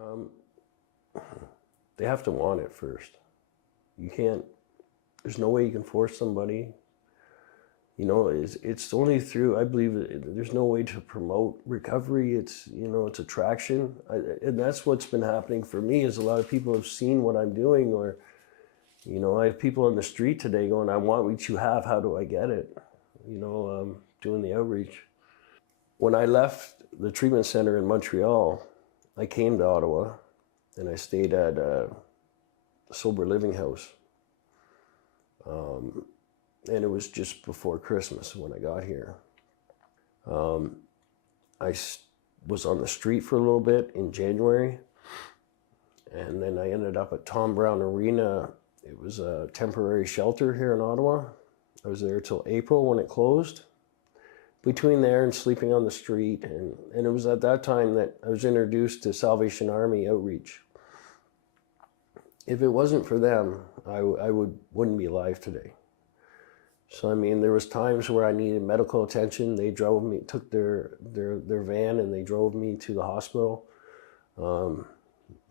Um, they have to want it first. You can't, there's no way you can force somebody. You know, it's only through, I believe, there's no way to promote recovery. It's, you know, it's attraction. And that's what's been happening for me is a lot of people have seen what I'm doing, or, you know, I have people on the street today going, I want what you have, how do I get it? You know, doing the outreach. When I left the treatment center in Montreal, I came to Ottawa and I stayed at a sober living house. And it was just before Christmas when I got here. I was on the street for a little bit in January, and then I ended up at Tom Brown Arena. It was a temporary shelter here in Ottawa. I was there till April when it closed. Between there and sleeping on the street, and it was at that time that I was introduced to Salvation Army outreach. If it wasn't for them, I wouldn't be alive today. So, I mean, there was times where I needed medical attention. They drove me, took their van and they drove me to the hospital.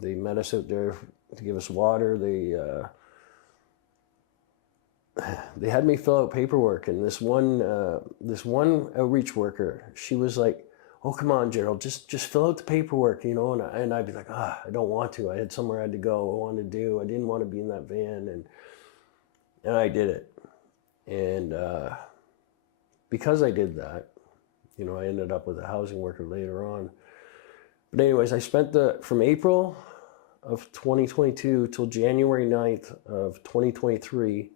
They met us out there to give us water. They had me fill out paperwork, and this one outreach worker, she was like, "Oh, come on, Gerald, just fill out the paperwork, you know." And I'd be like, I don't want to. I had somewhere I had to go. I wanted to do. I didn't want to be in that van, and I did it. And because I did that, you know, I ended up with a housing worker later on. But anyways, I spent from April of 2022 till January 9th of 2023,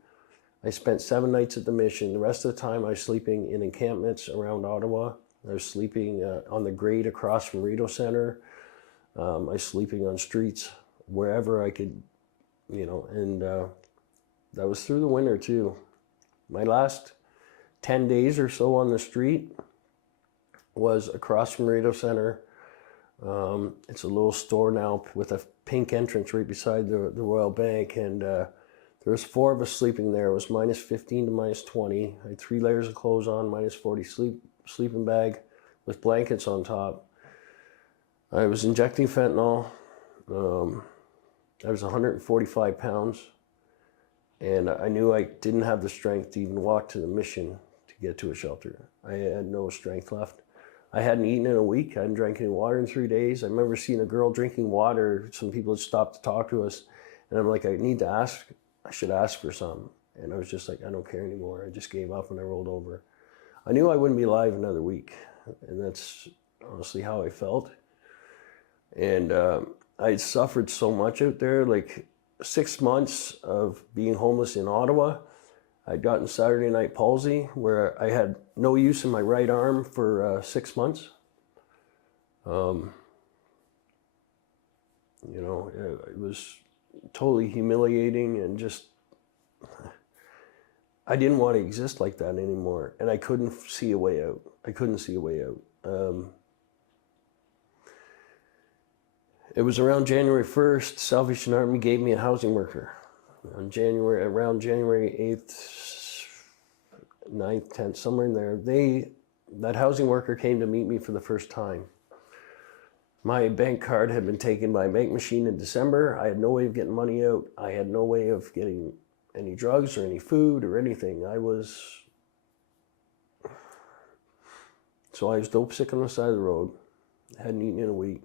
I spent 7 nights at the mission. The rest of the time I was sleeping in encampments around Ottawa. I was sleeping on the grade across from Rideau Center. I was sleeping on streets, wherever I could, you know, and that was through the winter too. My last 10 days or so on the street was across from Rideau Center. It's a little store now with a pink entrance right beside the Royal Bank, and there was 4 of us sleeping there. It was minus 15 to minus 20. I had 3 layers of clothes on, minus 40 sleeping bag with blankets on top. I was injecting fentanyl. I was 145 pounds. And I knew I didn't have the strength to even walk to the mission to get to a shelter. I had no strength left. I hadn't eaten in a week. I hadn't drank any water in 3 days. I remember seeing a girl drinking water. Some people had stopped to talk to us. And I'm like, I should ask for some. And I was just like, I don't care anymore. I just gave up and I rolled over. I knew I wouldn't be alive another week. And that's honestly how I felt. And I suffered so much out there, like 6 months of being homeless in Ottawa. I'd gotten Saturday night palsy where I had no use in my right arm for 6 months. You know, it was totally humiliating, and just, I didn't want to exist like that anymore. And I couldn't see a way out. It was around January 1st, Salvation Army gave me a housing worker. Around January 8th, 9th, 10th, somewhere in there, that housing worker came to meet me for the first time. My bank card had been taken by a bank machine in December. I had no way of getting money out. I had no way of getting any drugs or any food or anything. So I was dope sick on the side of the road. I hadn't eaten in a week.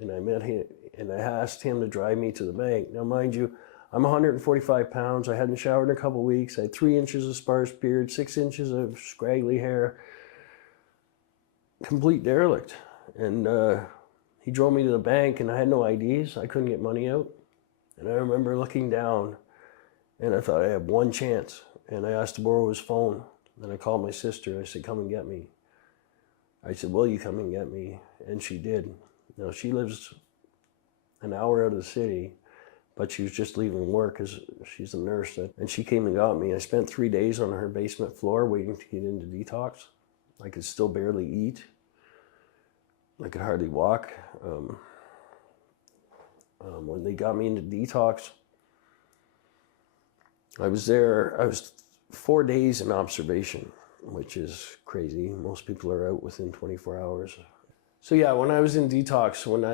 And I met him, and I asked him to drive me to the bank. Now, mind you, I'm 145 pounds. I hadn't showered in a couple of weeks. I had 3 inches of sparse beard, 6 inches of scraggly hair. Complete derelict. And he drove me to the bank, and I had no IDs. I couldn't get money out. And I remember looking down, and I thought I have one chance. And I asked to borrow his phone. And I called my sister. I said, come and get me. I said, will you come and get me? And she did. Now, she lives an hour out of the city, but she was just leaving work because she's a nurse. And she came and got me. I spent 3 days on her basement floor waiting to get into detox. I could still barely eat. I could hardly walk. When they got me into detox, I was 4 days in observation, which is crazy. Most people are out within 24 hours. So yeah, when I was in detox, when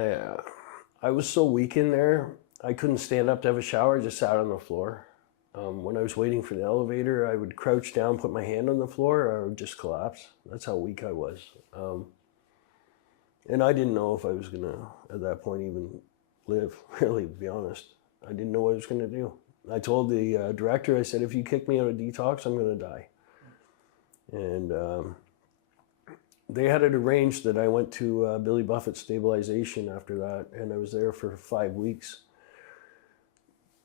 I was so weak in there, I couldn't stand up to have a shower. I just sat on the floor. When I was waiting for the elevator, I would crouch down, put my hand on the floor, or I would just collapse. That's how weak I was. And I didn't know if I was gonna, at that point, even live, really, to be honest. I didn't know what I was gonna do. I told the director, I said, if you kick me out of detox, I'm gonna die. And they had it arranged that I went to Billy Buffett stabilization after that, and I was there for 5 weeks.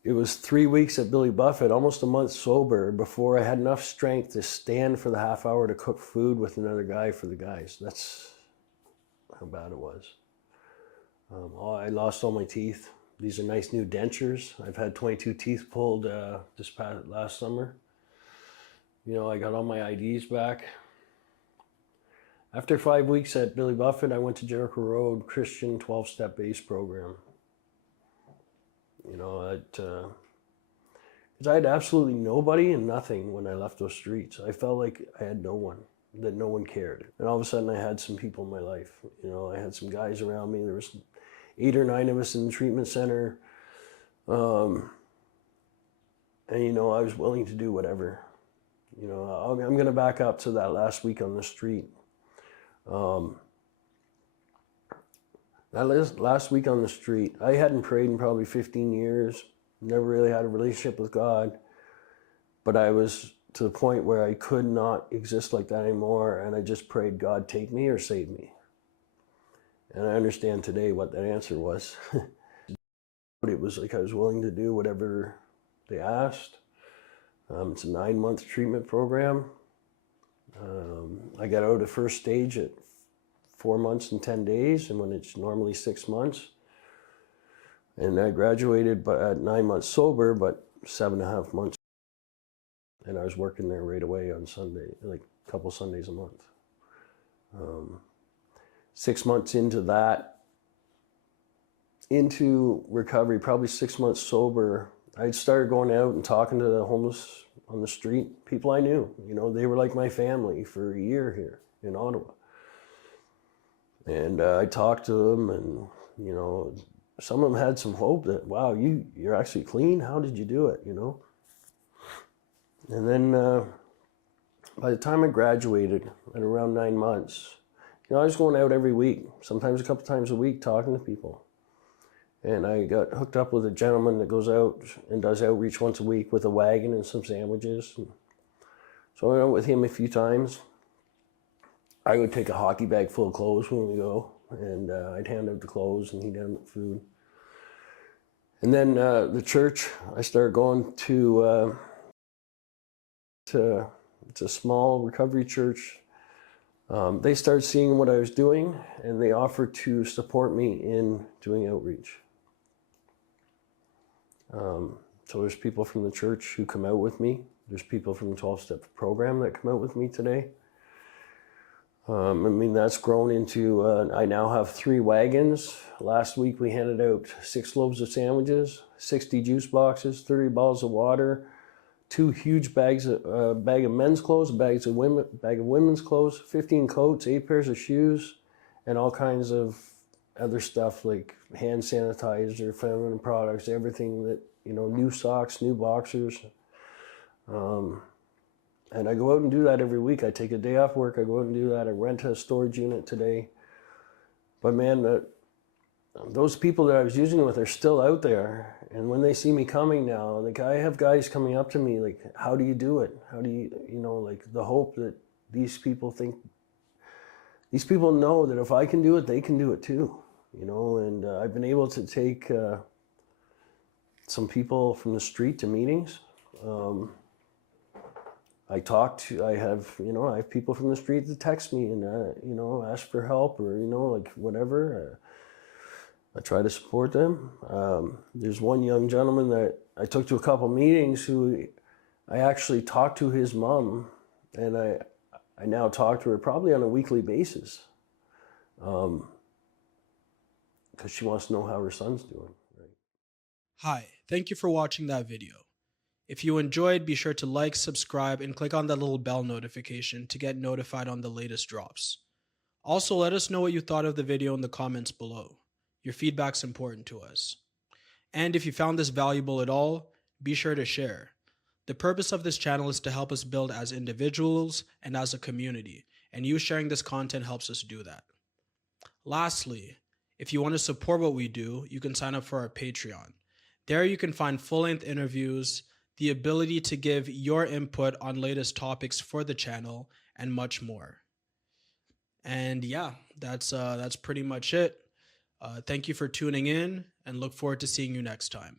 It was 3 weeks at Billy Buffett, almost a month sober, before I had enough strength to stand for the half hour to cook food with another guy for the guys. That's how bad it was. I lost all my teeth. These are nice new dentures. I've had 22 teeth pulled last summer. You know, I got all my IDs back. After 5 weeks at Billy Buffett, I went to Jericho Road Christian 12-step base program. You know, because I had absolutely nobody and nothing when I left those streets. I felt like I had no one, that no one cared. And all of a sudden I had some people in my life. You know, I had some guys around me. There was 8 or 9 of us in the treatment center. And, you know, I was willing to do whatever. You know, I'm going to back up to that last week on the street. That last week on the street, I hadn't prayed in probably 15 years, never really had a relationship with God, but I was to the point where I could not exist like that anymore, and I just prayed, God, take me or save me. And I understand today what that answer was. It was like I was willing to do whatever they asked. It's a 9-month treatment program. I got out of first stage at 4 months and 10 days, and when it's normally 6 months. And I graduated at 9 months sober, but 7.5 months. And I was working there right away on Sunday, like a couple Sundays a month. 6 months into that, into recovery, probably 6 months sober, I started going out and talking to the homeless on the street, people I knew. You know, they were like my family for a year here in Ottawa. And I talked to them, and, you know, some of them had some hope that, wow, you're actually clean? How did you do it, you know? And then by the time I graduated at around 9 months, you know, I was going out every week, sometimes a couple times a week, talking to people. And I got hooked up with a gentleman that goes out and does outreach once a week with a wagon and some sandwiches. And so I went out with him a few times. I would take a hockey bag full of clothes when we go, and I'd hand out the clothes and he'd hand out food. And then the church, I started going to it's a small recovery church. They started seeing what I was doing, and they offered to support me in doing outreach. So there's people from the church who come out with me. There's people from the 12-step program that come out with me today. I mean, that's grown into, I now have 3 wagons. Last week we handed out 6 loaves of sandwiches, 60 juice boxes, 30 bottles of water, 2 huge bags, a bag of men's clothes, a bag of women's clothes, 15 coats, 8 pairs of shoes, and all kinds of other stuff like hand sanitizer, feminine products, everything that, you know, new socks, new boxers. And I go out and do that every week. I take a day off work, I go out and do that. I rent a storage unit today. But man, those people that I was using it with are still out there. And when they see me coming now, like, I have guys coming up to me like, how do you do it? How do you, you know, like the hope that these people think, these people know that if I can do it, they can do it too, you know. And I've been able to take some people from the street to meetings. I have people from the street that text me and, you know, ask for help or, you know, like whatever. I try to support them. There's one young gentleman that I took to a couple meetings who I actually talked to his mom, and I now talk to her probably on a weekly basis because she wants to know how her son's doing. Right? Hi, thank you for watching that video. If you enjoyed, be sure to like, subscribe, and click on that little bell notification to get notified on the latest drops. Also, let us know what you thought of the video in the comments below. Your feedback's important to us. And if you found this valuable at all, be sure to share. The purpose of this channel is to help us build as individuals and as a community, and you sharing this content helps us do that. Lastly, if you want to support what we do, you can sign up for our Patreon. There you can find full-length interviews, the ability to give your input on latest topics for the channel, and much more. And yeah, that's pretty much it. Thank you for tuning in, and look forward to seeing you next time.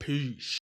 Peace.